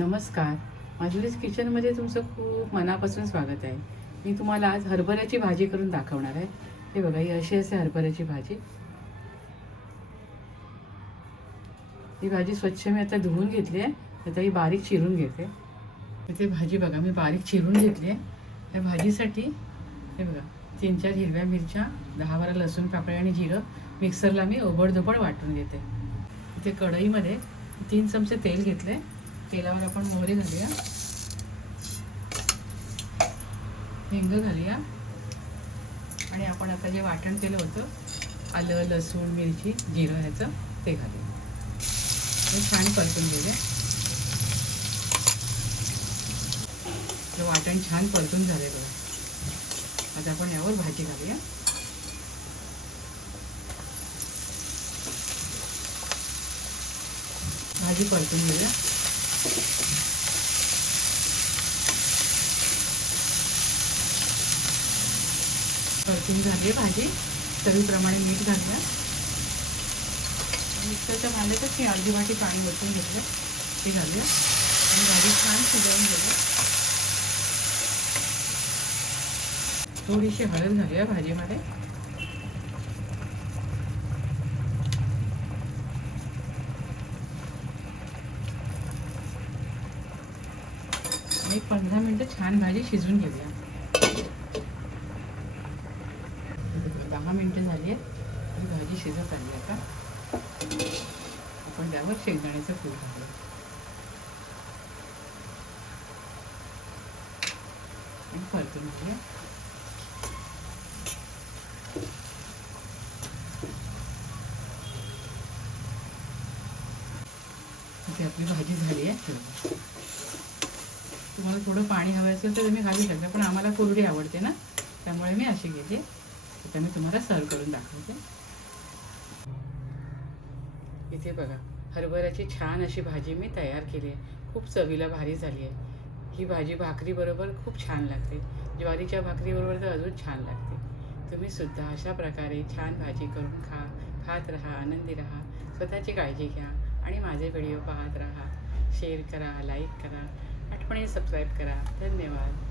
नमस्कार. माधुरीज किचनमध्ये तुमचं खूप मनापासून स्वागत आहे. मी तुम्हाला आज हरभऱ्याची भाजी करून दाखवणार आहे. हे बघा, ही अशी असते हरभऱ्याची भाजी. ही भाजी स्वच्छ मी आता धुवून घेतली आहे. आता ही बारीक चिरून घेते. इथे भाजी बघा, मी बारीक चिरून घेतली आहे. या भाजीसाठी हे बघा, 3-4 हिरव्या मिरच्या, 10-12 लसूण पाकळ्या आणि जिरं मिक्सरला मी ओबडधोबड वाटून घेते. इथे कढईमध्ये 3 चमचे तेल घेतले. तेलावर आपण मोहरी घालूया, हिंग घालूया आणि आपण आता जे वाटण केलं होतं आलं, लसूण, मिरची, जिरं ह्याचं ते घालूया. हे छान परतून घेऊया. हे वाटण छान परतून झाले बघा. आता आपण यावर भाजी घालूया. भाजी परतून घेऊया. परतून झाली भाजी. चवीप्रमाणे मीठ घालूया. मिक्सरच्या भांड्यातच मी अर्धी वाटी पाणी ओतून घेतलं, ते घालूया आणि भाजी छान शिजवून घेऊया. थोडीशी हळद घालूया भाजीमध्ये. आणि 15 मिनिटं छान भाजी शिजवून घेऊया. 10 मिनिटं झाली आहे. भाजी शिजत आली. आता आपण त्यावर शेंगदाण्याचं कूट घालूया. आणि परतून घेऊया. इथे आपली भाजी झाली आहे. तुम्हाला थोडं पाणी हवं असेल तर तुम्ही घालू शकता, पण आम्हाला कोरडी आवडते ना, त्यामुळे मी अशी घेते. आता मी तुम्हाला सर्व करून दाखवते. इथे बघा, हरभऱ्याची छान अशी भाजी मी तयार केली आहे. खूप चवीला भारी झाली आहे. ही भाजी भाकरीबरोबर खूप छान लागते. ज्वारीच्या भाकरीबरोबर तर अजून छान लागते. तुम्ही सुद्धा अशा प्रकारे छान भाजी करून खात राहा, आनंदी राहा. स्वतःची काळजी घ्या आणि माझे व्हिडिओ पाहत राहा. शेअर करा, लाईक करा, आठवणीने सबस्क्राईब करा. धन्यवाद.